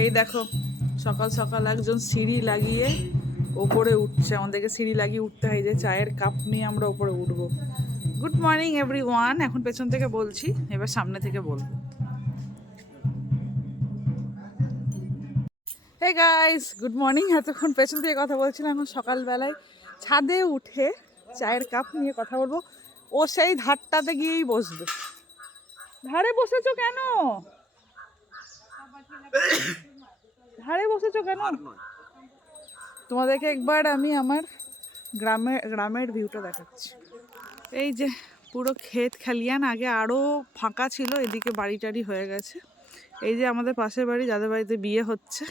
এই দেখো সকাল সকাল একজন সিঁড়ি লাগিয়ে ওপরে উঠছে, আমাদেরকে সিঁড়ি লাগিয়ে উঠতে হয়, যে চায়ের কাপ নিয়ে আমরা ওপরে উঠবো। Good morning everyone. এখন পেছন থেকে বলছি, এবার সামনে থেকে বলবো। Hey guys, good morning. এতক্ষণ পেছন থেকে কথা বলছিলাম, এখন সকালবেলায় ছাদে উঠে চায়ের কাপ নিয়ে কথা বলবো। ও সেই ধারটাতে গিয়েই বসবে। ধারে বসেছো কেন? ধারে বসেছো কেন? তোমাদেরকে একবার আমি আমার গ্রামের ভিউটা দেখাচ্ছি। এই যে পুরো ক্ষেত খালিয়ান, আগে আরও ফাঁকা ছিল, এদিকে বাড়ি টাড়ি হয়ে গেছে। এই যে আমাদের পাশের বাড়ি, যাদের বাড়িতে বিয়ে হচ্ছে,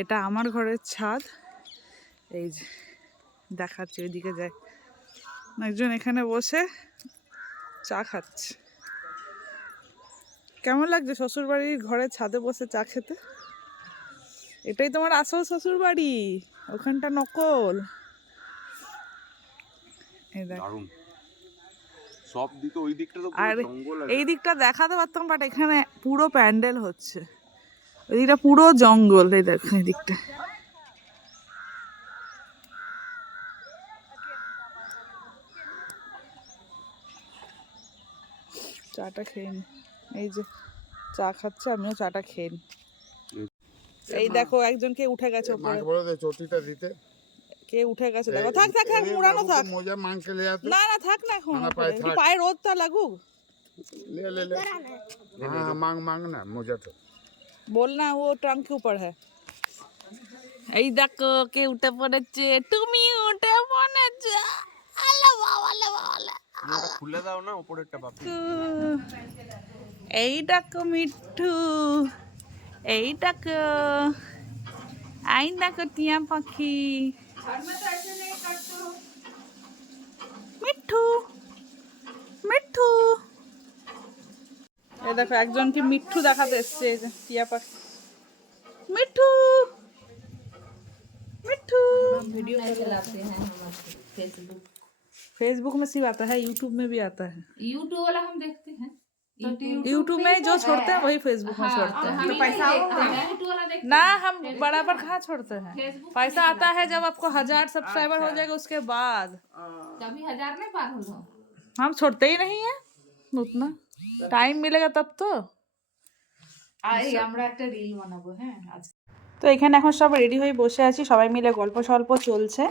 এটা আমার ঘরের ছাদ। এই যে দেখাচ্ছি, ওইদিকে যায় একজন, এখানে বসে চা খাচ্ছে। কেমন লাগছে শ্বশুর বাড়ির ঘরের ছাদে বসে চা খেতে? এটাই তোমার আসল শ্বশুর বাড়ি, ওখানটা নকল। সব দিকে ওই দিকটা তো আর জঙ্গল, এই দিকটা দেখাতে পারতাম, বাট এখানে পুরো প্যান্ডেল হচ্ছে, ওই দিকটা পুরো জঙ্গল। এই দেখো এই দিকটা। চাটা খেয়ে নি, এই যে চা খাচ্ছে, আমিও চাটা খেয়ে নি। এই দেখো একজন কে উঠে গেছে উপরে, চটিটা দিতে কে উঠে গেছে দেখো। থাক থাক থাক, মুড়ানো থাক। মোজা মাং के ले आते না না থাক না, এখন না, উপরে। একটু পায়ে রোদটা লাগুক। ले ले ले हाँ मांग मांग ना मोजा तो बोलना वो ट्रंक के ऊपर है। এই দেখো কে উঠে পড়েছে, তুমি উঠে পড়েছো। আলে বাবা, আলে বাবা, আলে। এটা খুলে দাও না উপরেরটা বাপি। এই দেখো মিঠু, এই দেখো, এই দেখো টিয়া পাখি মিঠু, মিঠু। এই দেখো একজনকে মিঠু দেখাতে এসছে, এই যে টিয়া পাখি মিঠু, मिठू। वीडियो चलाते हैं हम फेसबुक। फेसबुक में सिर्फ आता है, यूट्यूब में भी आता है। यूट्यूब वाला हम देखते हैं, यूट्यूब में जो छोड़ते हैं वही फेसबुक में छोड़ते हैं। तो पैसा यूट्यूब वाला देखते ना हम बराबर कहाँ छोड़ते हैं, पैसा आता है जब आपको 1000 सब्सक्राइबर हो जाएगा उसके बाद। कभी 1000 नहीं पार हो, हम छोड़ते ही नहीं है उतना, टाइम मिलेगा तब तो। আমরা একটা রিল বানাবো। হ্যাঁ, তো এখানে এখন সব রেডি হয়ে বসে আছি, সবাই মিলে গল্প সল্প চলছে।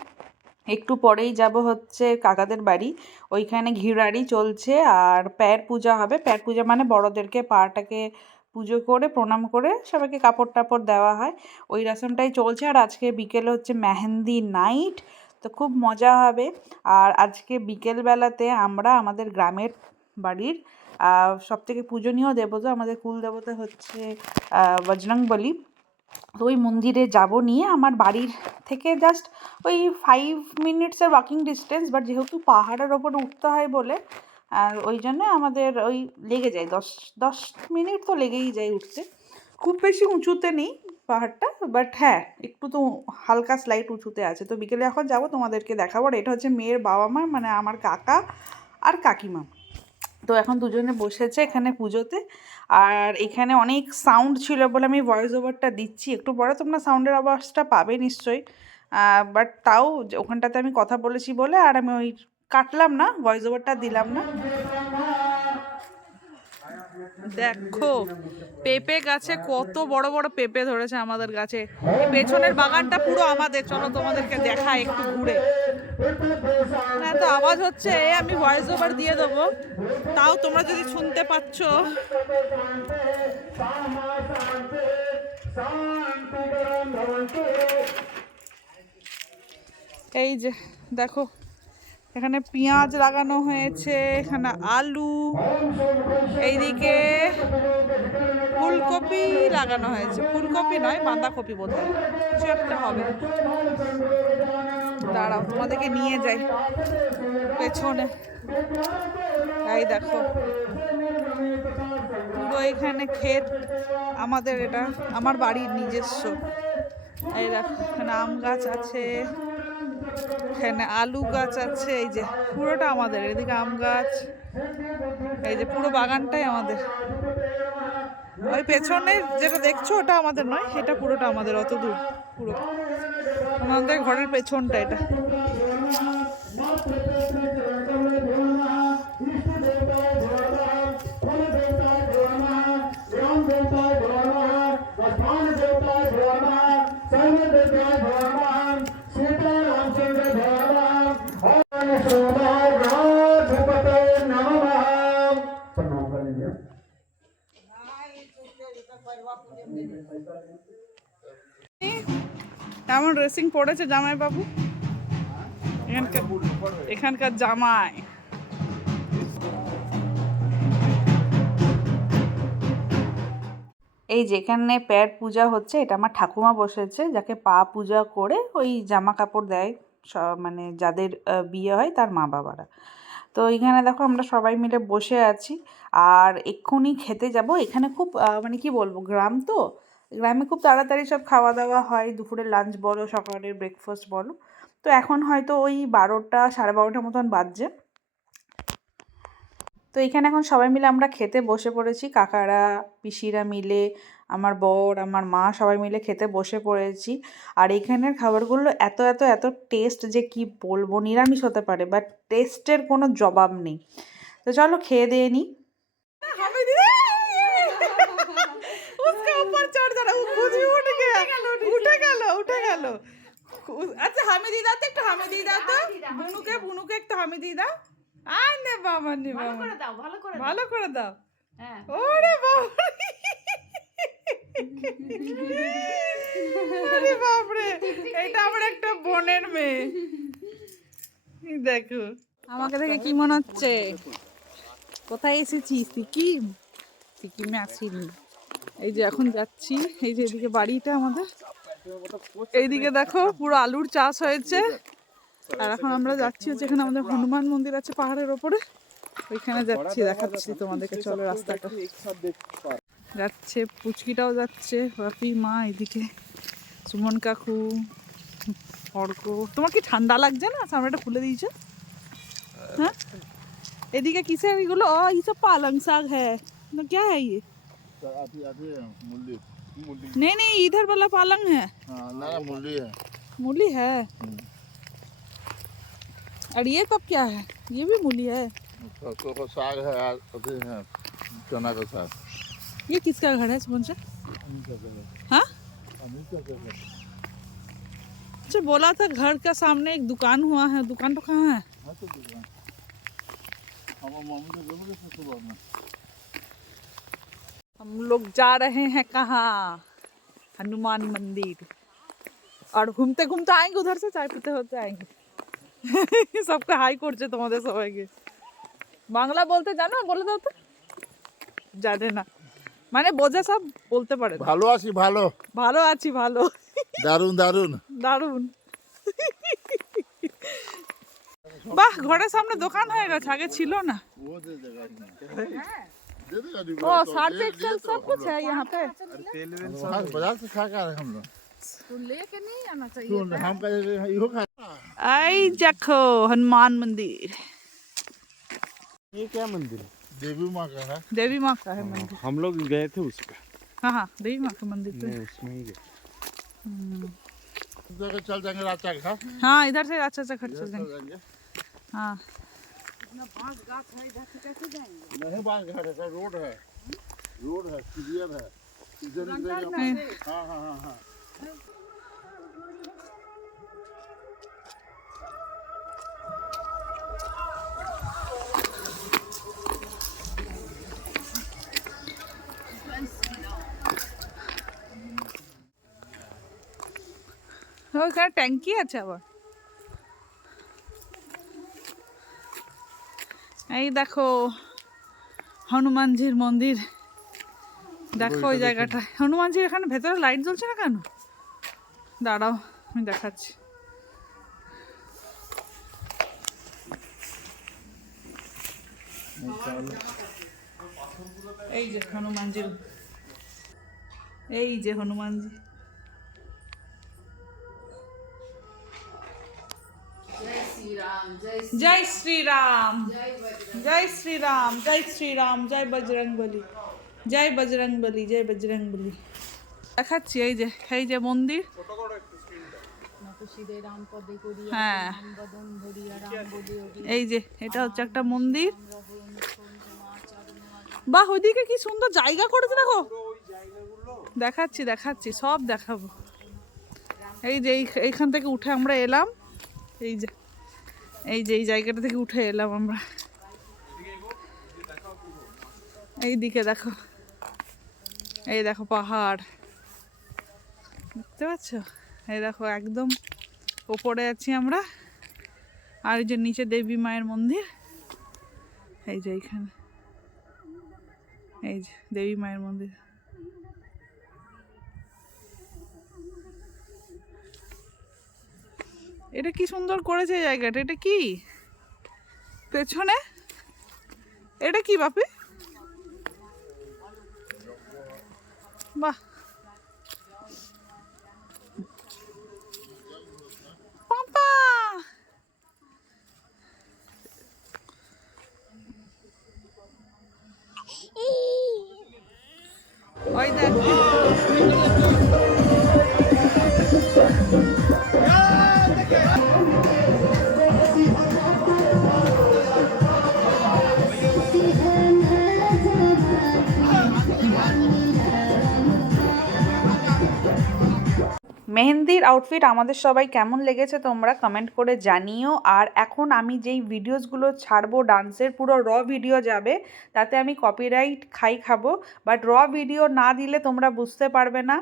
একটু পরেই যাব হচ্ছে কাকাদের বাড়ি, ওইখানে ঘিরাড়ি চলছে আর প্যার পূজা হবে। প্যার পূজা মানে বড়োদেরকে পাটাকে পুজো করে প্রণাম করে সবাইকে কাপড় টাপড় দেওয়া হয়, ওই রসমটাই চলছে। আর আজকে বিকেলে হচ্ছে মেহেন্দি নাইট, তো খুব মজা হবে। আর আজকে বিকেলবেলাতে আমরা আমাদের গ্রামের বাড়ির সবথেকে পূজনীয় দেবতা, আমাদের কুল দেবতা হচ্ছে বজরংবলী, তো ওই মন্দিরে যাব নিয়ে। আমার বাড়ির থেকে জাস্ট ওই 5 মিনিটসের ওয়াকিং ডিস্টেন্স, বাট যেহেতু পাহাড়ের ওপরে উঠতে হয় বলে ওই জন্য আমাদের ওই লেগে যায় 10 মিনিট তো লেগেই যায় উঠতে। খুব বেশি উঁচুতে নেই পাহাড়টা, বাট হ্যাঁ একটু তো হালকা স্লাইট উঁচুতে আছে। তো বিকেলে এখন যাব, তোমাদেরকে দেখাবো। আর এটা হচ্ছে মেয়ের বাবা মা, মানে আমার কাকা আর কাকিমা। তো এখন দুজনে বসেছে এখানে পুজোতে। আর এখানে অনেক সাউন্ড ছিল বলে আমি ভয়েস ওভারটা দিচ্ছি, একটু পরে তোমরা সাউন্ডের আওয়াজটা পাবে নিশ্চয়ই, বাট তাও ওখানটাতে আমি কথা বলেছি বলে আর আমি ওই কাটলাম না, ভয়েস ওভারটা দিলাম না। দেখো পেঁপে গাছে কত বড় বড় পেঁপে ধরেছে আমাদের গাছে, এই পেছনের বাগানটা পুরো আমাদের। চলো তোমাদেরকে দেখাই একটু ঘুরে। না তো আওয়াজ হচ্ছে, আমি ভয়েস ওভার দিয়ে দেবো, তাও তোমরা যদি শুনতে পাচ্ছ। এই যে দেখো এখানে পেঁয়াজ লাগানো হয়েছে, এখানে আলু, এইদিকে ফুলকপি লাগানো হয়েছে। ফুলকপি নয়, বাঁধাকপি বোধ হয়, কিছু একটা হবে। দাঁড়াও তোমাদেরকে নিয়ে যাই পেছনে। এই দেখো পুরো এখানে ক্ষেত আমাদের, এটা আমার বাড়ির নিজস্ব। এই দেখো এখানে আম গাছ আছে, এখানে আলু গাছ আছে, এই যে পুরোটা আমাদের। এদিকে আম গাছ, এই যে পুরো বাগানটাই আমাদের। ওই পেছনে যেটা দেখছো ওটা আমাদের নয়, এটা পুরোটা আমাদের, অত দূর পুরো আমাদের ঘরের পেছনটা এটা। কেমন ড্রেসিং পড়েছে জামাই বাবু, এখানকার জামাই। এই যেখানে প্যার পূজা হচ্ছে, এটা আমার ঠাকুমা বসেছে, যাকে পা পূজা করে ওই জামা কাপড় দেয় মানে যাদের বিয়ে হয় তার মা বাবারা। তো এখানে দেখো আমরা সবাই মিলে বসে আছি আর এক্ষুনি খেতে যাব। এখানে খুব মানে কি বলবো, গ্রাম তো, গ্রামে খুব তাড়াতাড়ি সব খাওয়া দাওয়া হয়, দুপুরের লাঞ্চ বলো সকালের ব্রেকফাস্ট বলো। তো এখন হয়তো ওই 12টা 12:30 মতন বাজছে। তো এখানে এখন সবাই মিলে আমরা খেতে বসে পড়েছি, কাকারা পিসিরা মিলে, আমার বর আমার মা সবাই মিলে খেতে বসে পড়েছি। আর এখানের খাবারগুলো এত এত এত টেস্ট যে কি বলবো, নিরামিষ হতে পারে বাট টেস্টের কোনো জবাব নেই। তো চলো খেয়ে দিয়ে নিই। আচ্ছা হামি দাও তো, একটু হামি দাও তো, বুনুকে একটু হামি দাও। আয় নে বাবা, নে বাবা, ভালো করে দাও। ওরে বাবা, আরে বাপরে, এটা আমার একটা বোনের মেয়ে। দেখো আমাকে দেখে কি মনে হচ্ছে, কোথায় এসেছি? সিকিম? সিকিমে আসিনি। এই যে এখন যাচ্ছি, এই যে এদিকে বাড়িটা আমাদের, এইদিকে দেখো পুরো আলুর চাষ হয়েছে। আর এখন আমরা যাচ্ছি হচ্ছে, এখানে আমাদের হনুমান মন্দির আছে পাহাড়ের ওপরে, ওইখানে যাচ্ছি, দেখাচ্ছি তোমাদেরকে, চলো রাস্তাটা। যাচ্ছে পুচকিটাও যাচ্ছে, বাপি মা এদিকে, সুমন কাকু, অর্ক। তোমার কি ঠান্ডা লাগছে না? সামনেটা খুলে দিয়েছো। হ্যাঁ এদিকে কিসে এগুলো? ও ये सब पालंग साग है ना, क्या है ये? नहीं इधर वाला पालंग है। ना मूली है। मूली है। और ये सब क्या है? ये भी मूली है। सरसों का साग है, है चना का साग। ये किसका घर है सुमन से? हाँ अच्छा, बोला था घर का सामने एक दुकान हुआ है, दुकान तो कहाँ है? हम लोग जा रहे हैं कहाँ? हनुमान मंदिर। और घूमते घूमते आएंगे, उधर से चाय पीते होते आएंगे। सबके हाई করছে তোমাদের সবাইকে। বাংলা বলতে জানো? বলে দাও তো। জানে না মানে বোঝে, সব বলতে পারে। ভালো আছি, ভালো ভালো আছি, ভালো, দারুন দারুন দারুন। বাহ, ঘরের সামনে দোকান হয়ে গেছে, আগে ছিল না। ओ सर्फ एक्सेल सब कुछ है यहाँ पे। बाजार से खा कर हम लोग तो लेके नहीं आना चाहिए सुन हम का इहो खा। आई देखो हनुमान मंदिर, ये क्या मंदिर है? देवी माँ का है। देवी माँ का है मंदिर। हम लोग गए थे उस पे। हाँ हाँ देवी माँ का मंदिर तो है। उसमें ही गए। जगह चल जाएंगे राचा का। हाँ इधर से अच्छा अच्छा खर्च चल जाएंगे। जाएंगे हाँ नहीं, बांस घाट है, रोड है, रोड है, क्लियर है। इधर हाँ हाँ हाँ हाँ ওখানে ট্যাঙ্কি আছে আবার। এই দেখো হনুমানজির মন্দির, দেখো ওই জায়গাটা হনুমানজির। এখানে ভেতরে লাইট জ্বলছে না কেন? দাঁড়াও আমি দেখাচ্ছি। এই যে হনুমানজির, এই যে হনুমানজি। जय श्री राम, जय श्री राम, जय श्री राम, जय बजरंग बली। জয় বজরং বলি, জয় বজরং বলি। দেখাচ্ছি এই যে মন্দির। হ্যাঁ এই যে এটা হচ্ছে একটা মন্দির। বাহ, ওইদিকে কি সুন্দর জায়গা করেছে দেখো। দেখাচ্ছি সব দেখাবো। এই যে এইখান থেকে উঠে আমরা এলাম, এই যে এই জায়গাটা থেকে উঠে এলাম আমরা। এই দিকে দেখো, এই দেখো পাহাড়, দেখতে পাচ্ছ? এই দেখো একদম ওপরে আছি আমরা। আর এই যে নিচে দেবী মায়ের মন্দির, এই যে এইখানে, এই যে দেবী মায়ের মন্দির। এটা কি সুন্দর করেছে এই জায়গাটা। এটা কি পেছনে, এটা কি বাপি? বাহ, পাপা ওই দেখ। মেহেন্দির আউটফিট আমাদের সবাই কেমন লেগেছে তোমরা কমেন্ট করে জানিও। আর এখন আমি যেই ভিডিওসগুলো ছাড়বো ডান্সের, পুরো র ভিডিও যাবে, তাতে আমি কপিরাইট খাবো। বাট র ভিডিও না দিলে তোমরা বুঝতে পারবে না।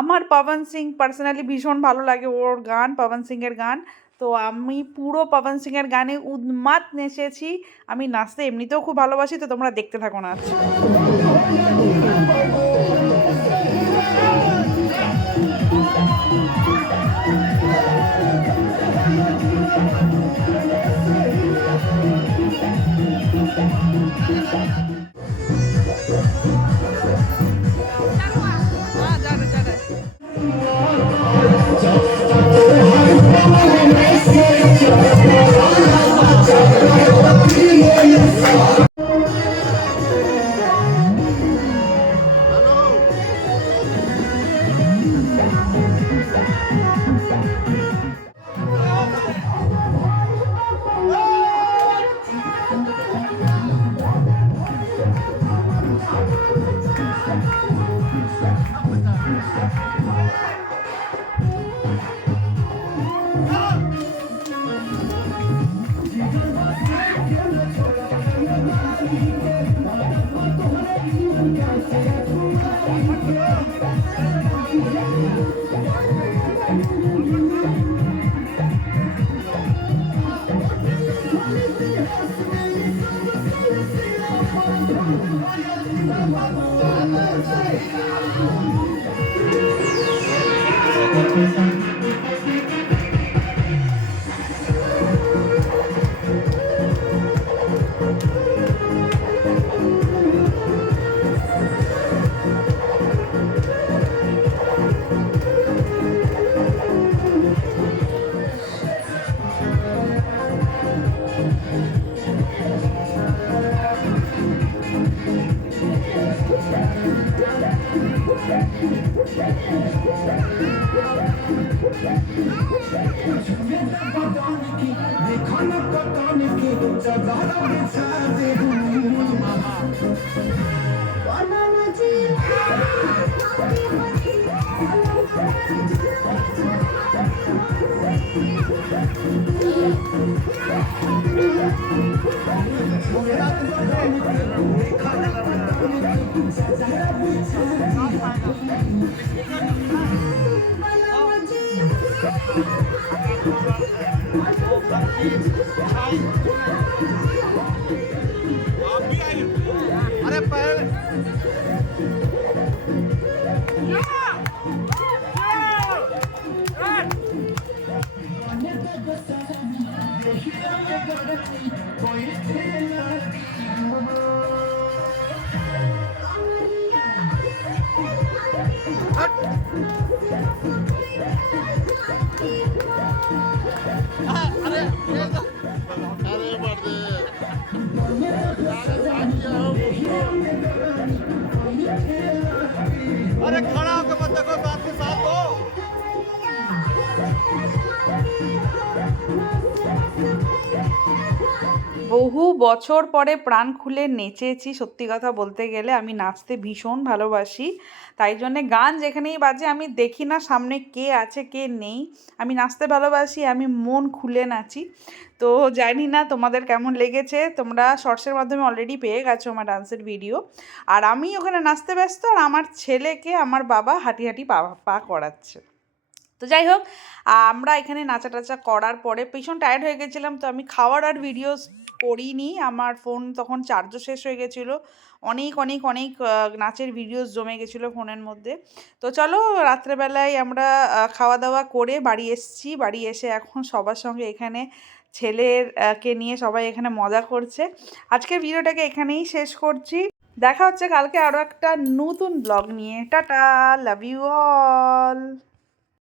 আমার পবন সিং পার্সোনালি ভীষণ ভালো লাগে, ওর গান, পবন সিংয়ের গান। তো আমি পুরো পবন সিংয়ের গানে উন্মাদ নেচেছি। আমি নাচতে এমনিতেও খুব ভালোবাসি, তো তোমরা দেখতে থাকো নাচ। अरे বহু বছর পরে প্রাণ খুলে নেচেছি। সত্যি কথা বলতে গেলে আমি নাচতে ভীষণ ভালোবাসি, তাই জন্যে গান যেখানেই বাজে আমি দেখি না সামনে কে আছে কে নেই, আমি নাচতে ভালোবাসি, আমি মন খুলে নাচি। তো জানি না তোমাদের কেমন লেগেছে, তোমরা শর্টসের মাধ্যমে অলরেডি পেয়ে গেছো আমার ডান্সের ভিডিও। আর আমি ওখানে নাচতে ব্যস্ত, আর আমার ছেলেকে আমার বাবা হাঁটি হাঁটি পা পা করাচ্ছে। তো যাই হোক, আমরা এখানে নাচা টাচা করার পরে ভীষণ টায়ার্ড হয়ে গেছিলাম, তো আমি খাওয়ার আর ভিডিওস করিনি, আমার ফোন তখন চার্জও শেষ হয়ে গেছিলো। অনেক অনেক অনেক নাচের ভিডিওস জমে গেছিলো ফোনের মধ্যে। তো চলো রাত্রেবেলায় আমরা খাওয়া দাওয়া করে বাড়ি এসেছি। বাড়ি এসে এখন সবার সঙ্গে এখানে ছেলের কে নিয়ে সবাই এখানে মজা করছে। আজকের ভিডিওটাকে এখানেই শেষ করছি। দেখা হচ্ছে কালকে আরও একটা নতুন ব্লগ নিয়ে। Tata, love you all.